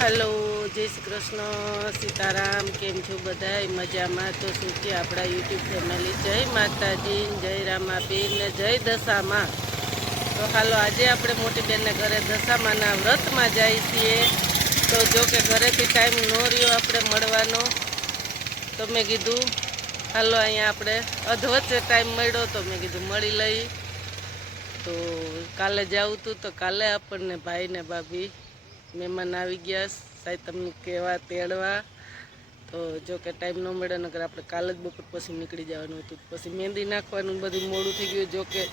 Hello जय श्री कृष्ण सीताराम केम छो बधाई मजा में तो सुखी अपना यूट्यूब फैमिली जय माताजी जय रामाबेन ने जय दशा माँ। तो हालो आज अपने मोटी बेन ने घरे दशा माँ व्रत में जाए छे। तो जो कि घरे थी टाइम न रह्यो अपने मळवानो तो मैं कीधु हालो अहीं अपने अधवच्चे टाइम मळ्यो तो मैं कीधु मळी लई। तो काले जाऊँ तो काले अपने भाई ने भाभी મહેમાન આવી ગયા સાહેબ તમને કહેવા તેડવા। તો જો કે ટાઈમ ન મળે નકર આપણે કાલે જ બપોર પછી નીકળી જવાનું હતું। પછી મહેંદી નાખવાનું બધું મોડું થઈ ગયું। જો કે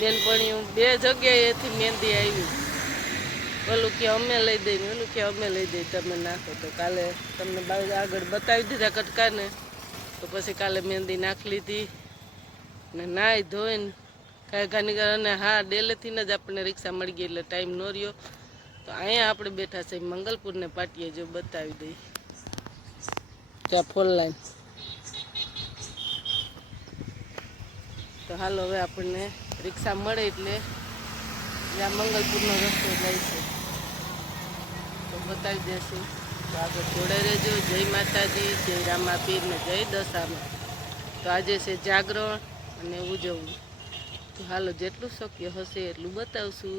બેનપણીઓ બે જગ્યાએથી મહેંદી આવી, ઓલું કે અમે લઈ દઈએ ઓલું કે અમે લઈ દઈએ તમે નાખો। તો કાલે તમને આગળ બતાવી દીધા કટકાને। તો પછી કાલે મહેંદી નાખી લીધી ને નાહી ધોઈને કાંઈ ઘાની અને હા ડેલેથી જ આપણને રિક્ષા મળી ગઈ એટલે ટાઈમ ન રહ્યો। तो अँ आप बैठा से मंगलपुर ने पाटिए जो बता दी त्या फोर लाइन। तो हालो हवे आपने रिक्शा मळे एटले ज्यां मंगलपुर रस्तो जाय छे तो बतावी देशू। तो आगे जोड़े रहेजो। जय माताजी जय रामापीर ने जय दशा में। तो आज से जागरण अने उजवणुं। तो हालो जेटलुं शक्य हशे एटलुं बतावशुं।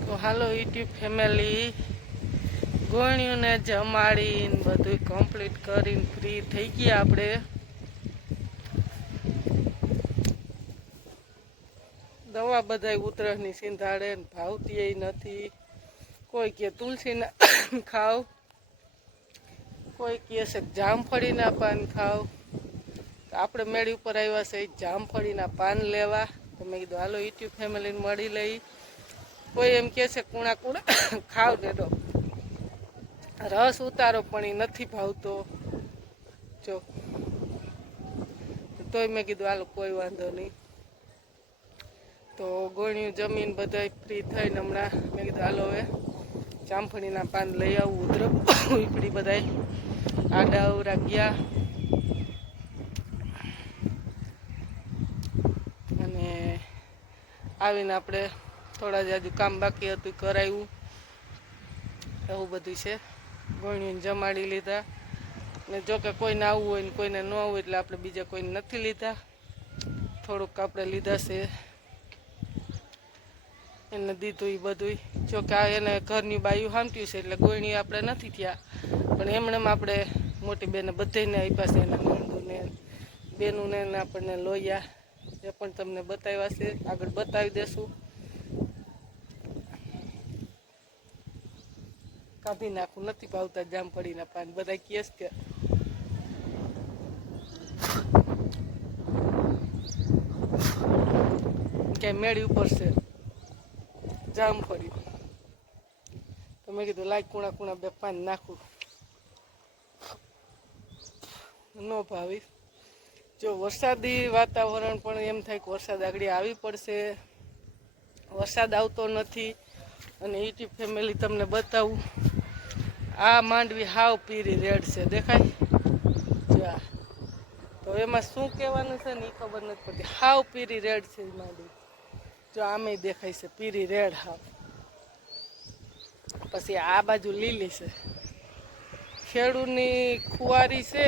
तो हालो यूट्यूब फैमिली गोणियों ने जमाड़ी बधु कम्प्लीट कर फ्री थी गया। आपणे दवा बधाई उतरसनी सींधाड़े भावती नहीं। कोई के तुलसी ना खाओ, कोई कहे से जामफड़ी ना पान खाओ। तो आपणे मेड़ी पर आव्या छे जामफड़ी ना पान लेवा। तो मैं कीधुं हालो यूट्यूब फैमिली ने मळी लई। कोई एम कहे से कूणा कूणा खाव देडो रस उतारो पण ए नथी भावतो जो। तो मैं कीधुं हालो कोई वांधो नहीं। तो गोणियों जमीन बधाई फ्री थईने हमणां मैं कीधुं हालो हवे जामफळीना पान लई आवुं। उधरप उपड़ी बधाई आडा अवरा गया अने आवीने आपणे थोड़ा जाजू काम बाकी हतुं कराव्युं एवुं बधुं छे। गोणियों जमाड़ी लीधा ने जो के कोईने आवुं होय ने कोईने न आवुं એટલે આપણે બીજા કોઈને નથી લીધા। થોડુંક આપણે લીધા છે એને દીધું એ બધું। જો કે આ એને ઘરની બાયું હામટ્યું છે એટલે ગોયણી આપણે નથી થયા પણ એમણે આપણે મોટી બેને બધાને આપ્યા છે એના નણંદોને બેનુંને આપણને લોયા એ પણ તમને બતાવ્યા છે આગળ બતાવી દેશું। કાઢી નાખું, નથી ભાવતા જામફળીના પાન, બધા કહે છે કે ક્યાંય મેળી ઉપર છે જામફળી. તો મેં કીધું લાગ કુણા કુણા બે પાન નાખું, ન ભાવી. જો વરસાદી વાતાવરણ પણ એમ થાય કે વરસાદ આગળ આવી પડશે, વરસાદ આવતો નથી. અને યુટ્યુબ ફેમિલી તમને બતાવું, આ માંડવી હાવ પીરી રેડ છે, દેખાય જા. તો એમાં શું કહેવાનું છે ને એ ખબર નથી પડતી, હાવ પીરી રેડ છે એ માંડવી. જો આમે દેખાય છે પીરી રેડ હાવ. પછી આ બાજુ લીલી છે, ખેડૂની ખુવારી છે.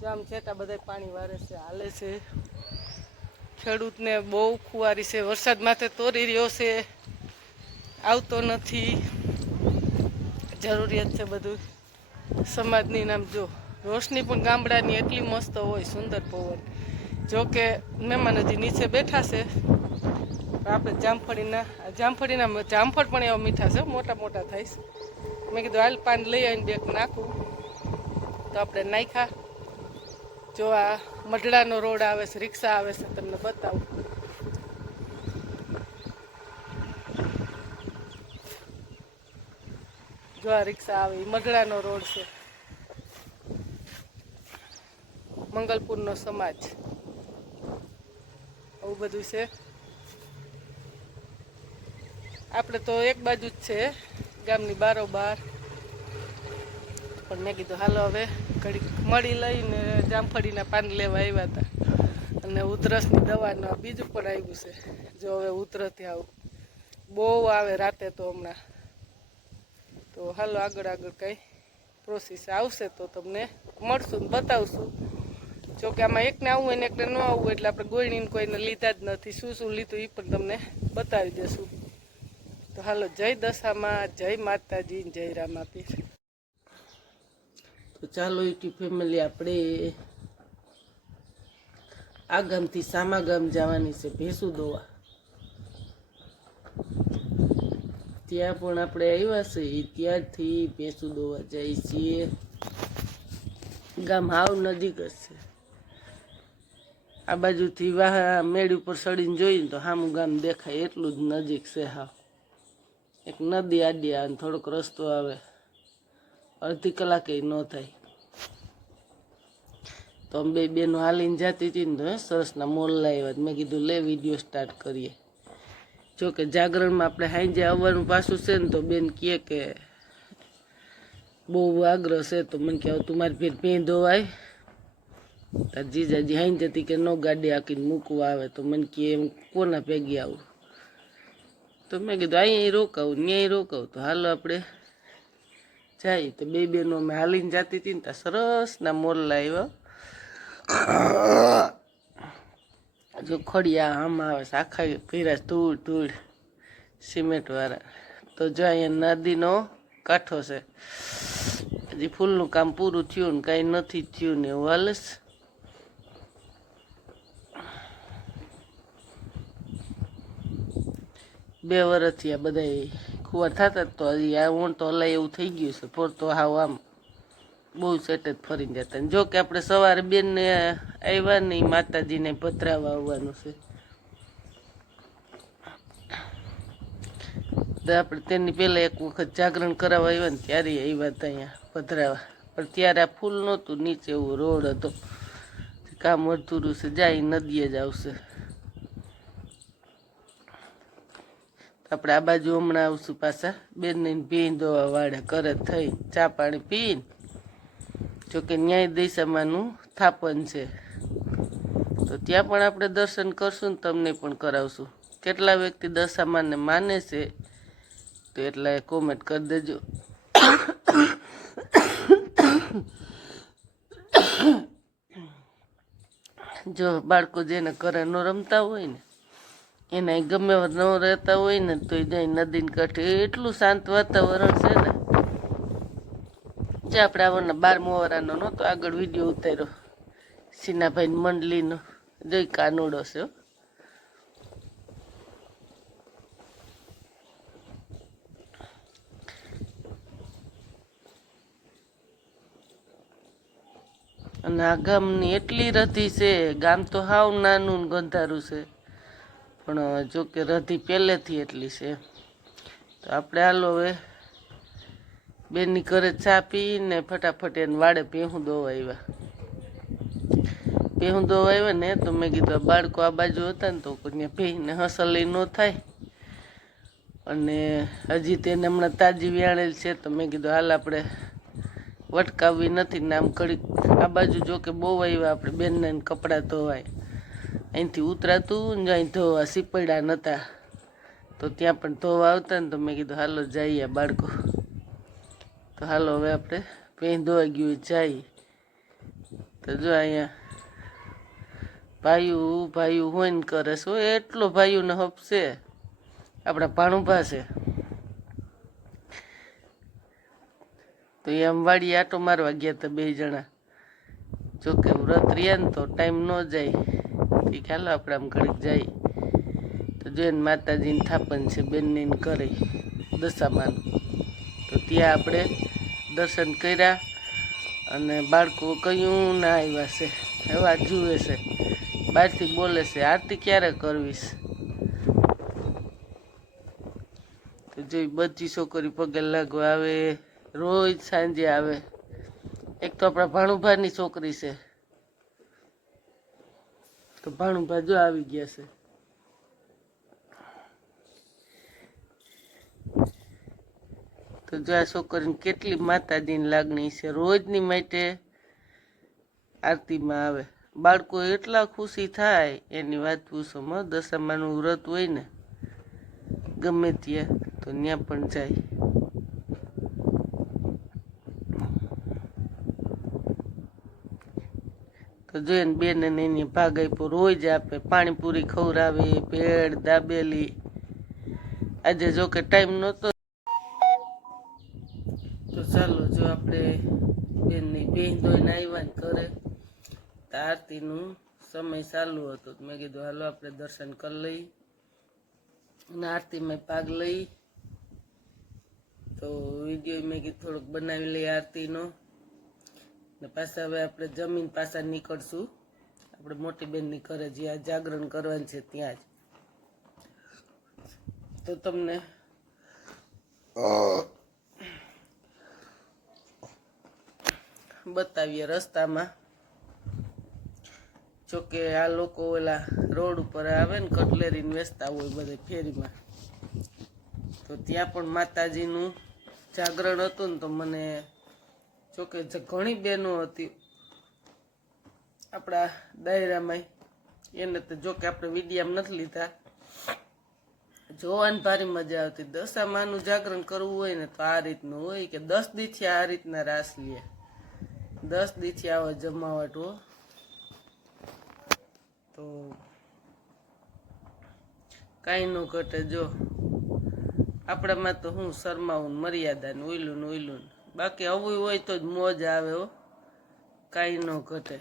જામ છેટા બધા પાણી વારે છે, હાલે છે. ખેડૂતને બહુ ખુવારી છે, વરસાદ માથે તોરી રહ્યો છે, આવતો નથી. જરૂરિયાત છે બધું સમાજની. નામ જો રોશની પણ ગામડાની એટલી મસ્ત હોય, સુંદર પવન. જો કે મહેમાન હજી નીચે બેઠા છે. આપણે જામફળીના જામફળ પણ એવા મીઠા છે, મોટા મોટા થાય છે. મેં કીધું હાલ પાન લઈ આવીને બેક નાખું, તો આપણે નાખ્યા. જો આ મઢડાનો રોડ આવે છે, રિક્ષા આવે છે, તમને બતાવું. જો આ રિક્ષા આવે એ મઢડાનો રોડ છે, મંગલપુરનો સમાજ. આવું બધું છે. આપણે તો એક બાજુ જ છે ગામની બારોબાર. પણ મેં કીધું હાલો હવે ઘડીક મળી લઈને જામફળીના પાન લેવા આવ્યા હતા. અને ઉધરસની દવાનું બીજું પણ આવ્યું છે. જો હવે ઉધરસથી આવું બહુ આવે રાતે તો હમણાં. તો હાલો આગળ આગળ કંઈ પ્રોસેસ આવશે તો તમને મળશું ને બતાવશું. જોકે આમાં એકને આવવું હોય ને એકને ન આવવું, એટલે આપણે ગોળણીને કોઈને લીધા જ નથી. શું શું લીધું એ પણ તમને બતાવી દેશું. તો હાલો, જય દશામાં, જય માતાજી, જય રામાપીર. તો ચાલો યુટ્યુબ ફેમિલી, આપણે આ ગામથી સામા ગામ જવાની છે ભેંસું દોવા. ત્યાં પણ આપણે આવ્યા છે, ત્યારથી ભેંસું દોવા જઈએ છીએ. ગામ હાવ નજીક જ છે. આ બાજુથી વાહ મેળ ઉપર ચડીને જોઈને તો સામું ગામ દેખાય, એટલું જ નજીક છે હાવ. એક નદી આડી આવે, થોડોક રસ્તો આવે, અડધી કલાકે ન થાય. તો અમે બે બેનો હાલીને જતી હતી ને, તો સરસના મોલ લાવ્યા. મેં કીધું લે વિડીયો સ્ટાર્ટ કરીએ. જોકે જાગરણમાં આપણે સાંજે આવવાનું પાછું છે ને, તો બેન કહે કે બહુ આગ્રહ છે. તો મને કહે તું મારી ફેર ભેં ધોવાય. તાર જીજાજી હાઈ જતી કે નો ગાડી આકીને મૂકવા આવે. તો મને કહે એમ કોના ભેગી આવું. તો મેં કીધું અહીંયા રોકાવું, ન્યાય રોકાવું. તો હાલો આપણે જાય. તો બે બેનો અમે હાલીને જતી હતી ને, ત્યાં સરસના મોલ લાવ્યા. જો ખડિયા આમાં આવે છે, આખા ભીરા ધૂળ ધૂળ સિમેન્ટ વાળા. તો જો અહીંયા નદીનો કાંઠો છે. હજી ફૂલનું કામ પૂરું થયું ને કાંઈ નથી થયું ને એવું હાલે છે. બે વર્ષથી આ બધા ખુવાર થતા, તો હજી આ ઊંટ તો હલાય એવું થઈ ગયું છે. ફોર તો હાવ આમ બહુ સેટ જ ફરીને જતા. જો કે આપણે સવારે બેનને આવ્યા નહીં, માતાજીને પધરાવા આવવાનું છે. તો આપણે તેની પહેલાં એક વખત જાગરણ કરાવવા આવ્યા ને, ત્યારે આવ્યા હતા અહીંયા પધરાવા. પણ ત્યારે આ ફૂલ નહોતું, નીચે એવો રોડ હતો. કામ અધૂરું છે, જાય નદીએ જ આવશે. આપણે આ બાજુ હમણાં આવશું પાછા બેનને ભેં ધોવા વાળે, ઘરે થઈ ચા પાણી પીને. જોકે ન્યાય દિશામાંનું થાપન છે, તો ત્યાં પણ આપણે દર્શન કરશું ને તમને પણ કરાવશું. કેટલા વ્યક્તિ દશામાને માને છે તો એટલા કોમેન્ટ કરી દેજો. જો બાળકો જેને ઘરે ન રમતા હોય ને, એના ગમે ન રહેતા હોય ને, તો જાય નદીને કાંઠે. એટલું શાંત વાતાવરણ છે ને. જે આપણે આવવાના 12મો વરાનો નહોતો આગળ વિડીયો ઉતાર્યો સીનાભાઈ મંડલીનો, જોઈ કાનુડો છે. અને આ ગામની એટલી રધી છે, ગામ તો હાવ નાનું ને ગંધારું છે, પણ જો કે રધી પહેલેથી એટલી છે. તો આપણે હાલો હવે બેનની ઘરે ચા પીને ફટાફટ એને વાડે ભેહું દોવા આવ્યા. ભેહું દોવા આવ્યા ને તો મેં કીધું બાળકો આ બાજુ હતા ને તો ત્યાં ભેહીને હસલી ન થાય, અને હજી તેને હમણાં તાજી વ્યાણેલ છે તો મેં કીધું હાલ આપણે વટકાવવી નથી ને આમ ઘડીક આ બાજુ જો કે બહુ આવ્યા આપણે બેનને કપડાં ધોવાય, અહીંથી ઉતરાતું ને અહીં ધોવા સીપડા નહોતા તો ત્યાં પણ ધોવા આવતા ને તો મેં કીધું હાલો જઈએ બાળકો. તો હાલો હવે આપણે ભેં ધોવા ગયું જાય. તો જો અહીંયા ભાઈયું હોય ને કરે છે, એટલો ભાઈઓને હપશે આપણા ભાણુભા છે. તો એ આમ વાડી આટો મારવા ગયા હતા 2 જણા. જોકે વ્રત રહ્યા ને તો ટાઈમ ન જાય, એ ખ્યાલ આપણે આમ ઘડીક જાય. તો જોઈને માતાજીને થાપન છે બેનને કરે દશામાનું, તો ત્યાં આપણે દર્શન કર્યા. અને બાળકો કયું ના આવ્યા છે, એવા જુએ છે, બહારથી બોલે છે આરતી ક્યારે કરવીશ. તો જોઈ બધી છોકરી પગે લાગવા આવે, રોજ સાંજે આવે. એક તો આપણા ભાણુભાની છોકરી છે, તો ભાણુભા જો આવી ગયા છે. તો જો આ છોકરીને કેટલી માતાજીની લાગણી છે, રોજની માટે આરતીમાં આવે. બાળકો એટલા ખુશી થાય એની વાત પૂછોમાં. દશામાનું વ્રત હોય ને ગમે ત્યાં તો ત્યાં પણ જાય. તો જોઈને બેન એની ભાગ આપ્યો, રોજ આપે, પાણીપુરી ખવડાવે, ભેળ દાબેલી. આજે જો કે ટાઈમ નહોતો તો ચાલો જો આપણે બેનની ભેં ધોઈને આવ્યા ને ઘરે તો આરતીનું સમય ચાલુ હતો. મેં કીધું હાલો આપણે દર્શન કરી લઈ અને આરતીમાં ભાગ લઈ. તો વિડીયો મેં કીધું થોડોક બનાવી લઈએ આરતીનો, ને પાછા હવે આપણે જમીન પાછા નીકળશું આપણે મોટી બેનની ઘરે, જ્યાં જાગરણ કરવાનું છે ત્યાં જ. તો તમને બતાવીએ રસ્તામાં. જોકે આ લોકો ઓલા રોડ ઉપર આવે ને કટલેરીને વેચતા હોય બધે ફેરીમાં, તો ત્યાં પણ માતાજીનું જાગરણ હતું ને તો મને જોકે ઘણી બહેનો હતી આપણા દાયરામાં, એને તો જોકે આપણે વિડીયામાં નથી લીધા, જોવાની ભારી મજા આવતી. દશામાનું જાગરણ કરવું હોય ને તો આ રીતનું હોય કે 10 દીથી આ રીતના રાસ લે, 10 દીથી આવો જમાવટ હો. તો કાંઈ ન ઘટે. જો આપણામાં તો હું શરમાવું મર્યાદા ને ઓઈલું બાકી આવું હોય તો જ મોજ આવે હો, કાંઈ ન ઘટે.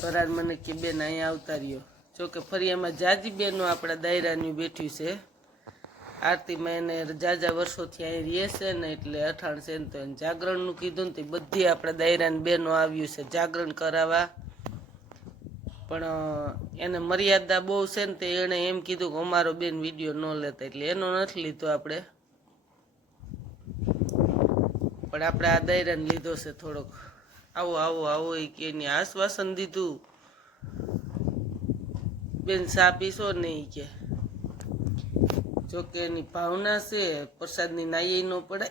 ફરાર મને કે બેન અહીંયા આવતા રહ્યો. જોકે ફરિયામાં જાજી બેનો આપણા દાયરાની બેઠી છે આરતીમાં, એને જાજા વર્ષોથી અહીં રહે છે ને એટલે અઠાણ છે ને તો એને જાગરણનું કીધું ને તે બધી આપણા દાયરાની બહેનો આવ્યું છે જાગરણ કરાવવા. પણ એને મર્યાદા બહુ છે ને તે એણે એમ કીધું કે અમારો બેન વિડીયો ન લેતા, એટલે એનો નથી લીધો આપણે. પણ આપણે આ દાયરાને લીધો છે થોડોક. આવો આવો આવો એ કે એની આશ્વાસન દીધું, બેન સા પીશો નહીં કે. જોકે એની ભાવના છે પ્રસાદની નાઈ ન પડે.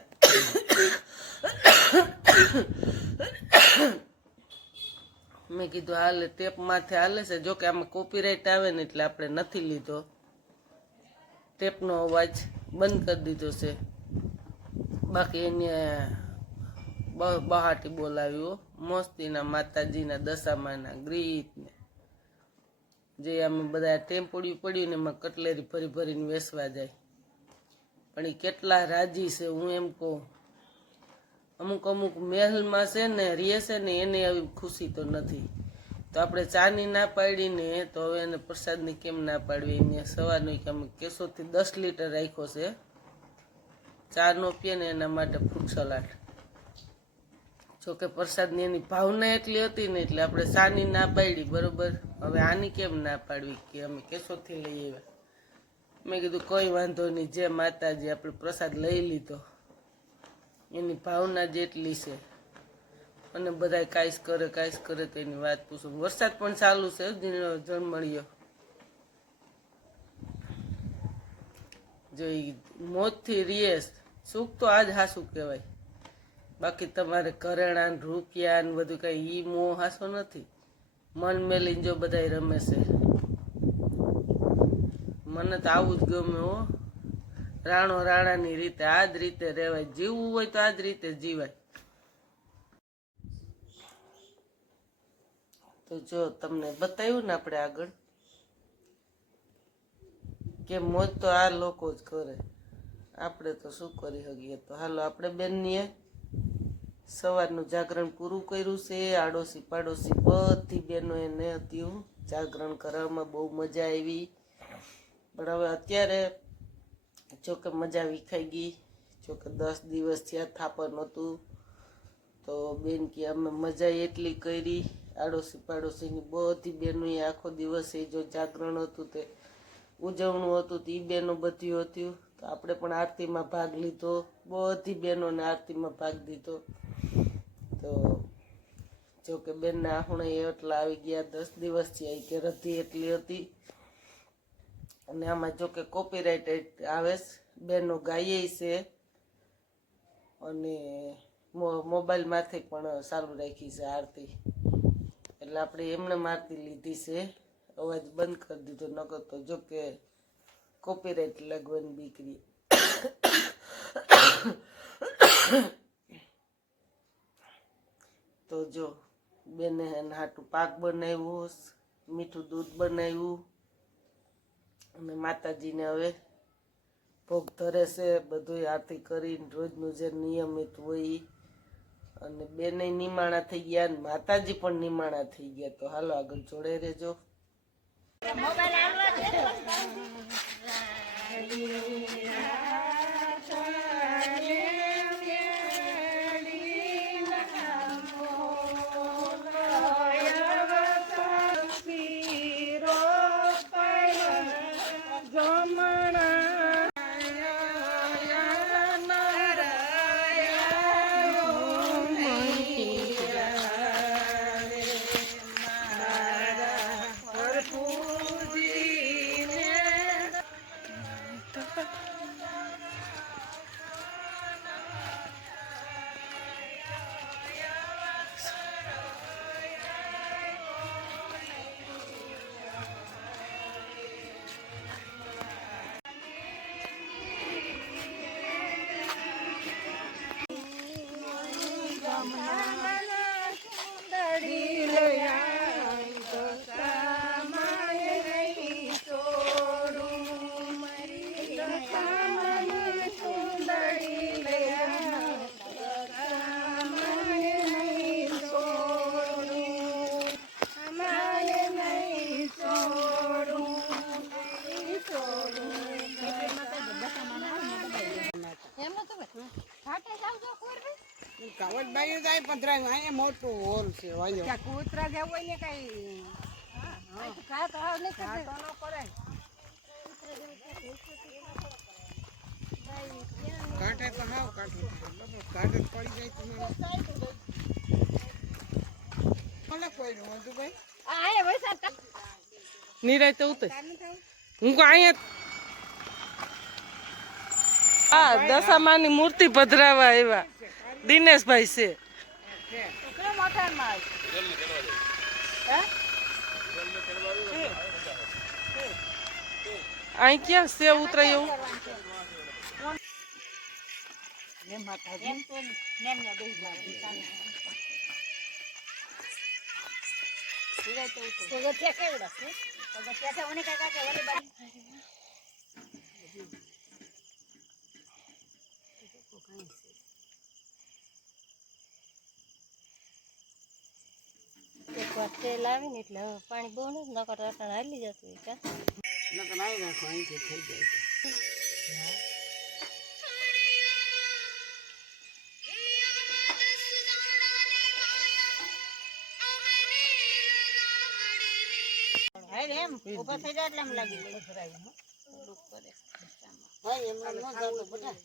મેં કીધું હાલે ટેપ માથે હાલે છે. જોકે આમાં કોપીરાઇટ આવે ને એટલે આપણે નથી લીધો, ટેપનો અવાજ બંધ કરી દીધો છે. બાકી એને બહાટી બોલાવ્યો મસ્તીના માતાજીના દશામાના ગ્રીતને, જે અમે બધા ટેમ્પોડિયું પડ્યું ને એમાં કટલેરી ભરી ભરીને વેચવા જાય. પણ એ કેટલા રાજી છે હું એમ કહું. અમુક અમુક મહેલમાં છે ને રીએ છે ને એને આવી ખુશી તો નથી. તો આપણે ચાની ના પાડીને તો હવે એને પ્રસાદની કેમ ના પાડવી. એને સવારનો કે અમે કેશોથી 10 લીટર રાખ્યો છે, ચા નો પીએ ને એના માટે ફ્રૂટ સલાડ. જોકે પ્રસાદની એની ભાવના એટલી હતી ને એટલે આપણે સાની ના પાડી, બરોબર. હવે આની કેમ ના પાડવી કે અમે કેશોદથી લઈ આવ્યા. મેં કીધું કોઈ વાંધો નહીં, જે માતાજી આપણે પ્રસાદ લઈ લીધો એની ભાવના જેટલી છે. અને બધા કાંઈશ કરે તો એની વાત પૂછું. વરસાદ પણ ચાલુ છે જળમળીયો. જો મોતથી રીએસ સુખ તો આજ હાસું કહેવાય. બાકી તમારે કરેણા ને રૂપિયા ને બધું કઈ ઈ મોહ હાસો નથી. મન મેલીને જો બધા રમે છે. મને તો આવું જ ગમે હો. રાણો રાણાની રીતે આ જ રીતે રહેવાય. જીવવું હોય તો આ જ રીતે જીવાય. તો જો તમને બતાવ્યું ને આપણે આગળ કે મોજ તો આ લોકો જ કરે, આપણે તો શું કરી શકીએ. તો હાલો આપણે બેનનીએ સવારનું જાગરણ પૂરું કર્યું છે. આડોશી પાડોશી બધી બહેનો એને હતું જાગરણ કરવામાં બહુ મજા આવી. પણ હવે અત્યારે જોકે મજા વિખાઈ ગઈ. જોકે 10 દિવસ થયા થાપણ હતું તો બેન કે અમે મજા એટલી કરી. આડોશી પાડોશીની બધી બહેનોએ આખો દિવસ એ જો જાગરણ હતું તે ઉજવણું હતું તે બહેનો બધું હતું. તો આપણે પણ આરતીમાં ભાગ લીધો. બધી બહેનોને આરતીમાં ભાગ દીધો. તો જોકે બેનના આહુણે એટલા આવી ગયા. 10 દિવસથી આવી કે રધી એટલી હતી. અને આમાં જોકે કોપીરાઇટ આવે બેનો ગાઈએ છે અને મોબાઈલમાંથી પણ ચાલુ રાખી છે આરતી. એટલે આપણે એમને આરતી લીધી છે. અવાજ બંધ કરી દીધો, નકર તો જોકે કોપીરાઇટ લાગવાની બીકરી. તો જો બેને હાટું પાક બનાવ્યું, મીઠું દૂધ બનાવ્યું અને માતાજીને હવે ભોગ ધરે છે. બધું આરતી કરીને રોજનું જે નિયમિત હોય. અને બેને નિમાણા થઈ ગયા અને માતાજી પણ નિમાણા થઈ ગયા. તો હાલો આગળ જોડે રહેજો. કાવડ બાયું જાય પધરાય અહીંયા મોટું હોલ છે વાયો કૂતરા જેવું હોય ને કઈ કાટ ન કરે કાટે તો હાવ કાટે પડી જાય તો મને કોઈ નું હતું ભાઈ આ વરસાદ નિરાય તો ઉતર હું કો અહીંયા આ દશામાની મૂર્તિ પધરાવા આવ્યા દિનેશભાઈ છે. અહીં ક્યાં સેવ ઉતરાય એવું તેલ આવે ને એટલે પાણી બહુ નથી નકર અટાણ હાલી જશે નકર નાઈ રાખો અહીંથી થઈ જાય એમ ઊભા થઈ જાય એટલે એમ લાગી લે ભાઈ એમને ન જાતો બધા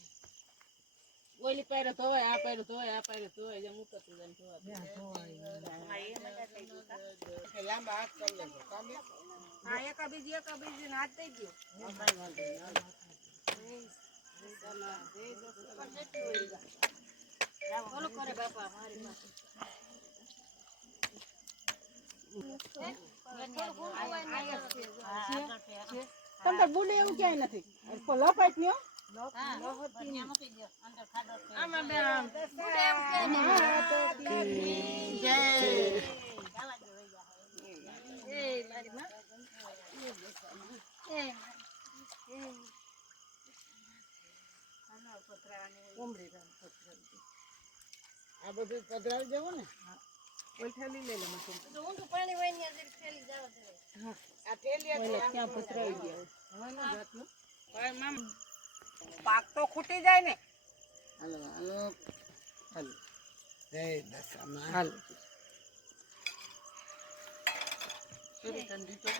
ઓલી પાયરો ધોવાય આ પાયરો ધોવાય આ પાયરો ધોવાય જેમ ઉતરતું જાય કે લાંબા હાથ કરી લેજો કાંબી હા એક બીજી હાથ દઈ ગયો બોલો કરે બાપા મારી પાસે તમ તાર બુડે એવું ક્યાંય નથી લપાટ ન્યો આમાં બે બુડે એવું કે નહીં જય એ મારી માં આ બધું પધરાવી દેવું ને ઓલ થેલી લઈ લે મશીન ઊંધું પાણી હોય ને અંદર ફેલી જાવ દે આ થેલી ક્યાં પથરાઈ ગયા ભાઈ મામ પાક તો ખૂટી જાય ને હાલો હાલો હાલો જય દશામાં હાલો ઠંડી તો